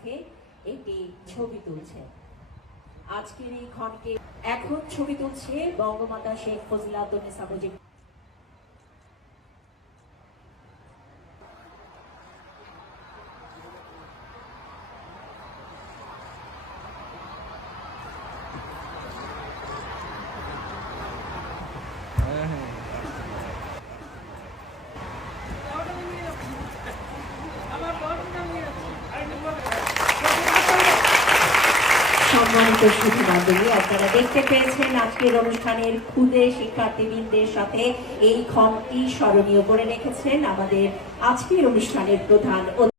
সাথে একটি ছবি তুলছে। আজকের এই ক্ষণকে এখন ছবি তুলছে বঙ্গমাতা শেখ ফজিলাতুন্নেসা মুজিব। সম্মানিত সুধী মণ্ডলী, আপনারা দেখতে পেয়েছেন আজকের অনুষ্ঠানের ক্ষুদে শিক্ষার্থীবৃন্দের সাথে এই ক্ষণটি স্মরণীয় করে রেখেছেন আমাদের আজকের অনুষ্ঠানের প্রধান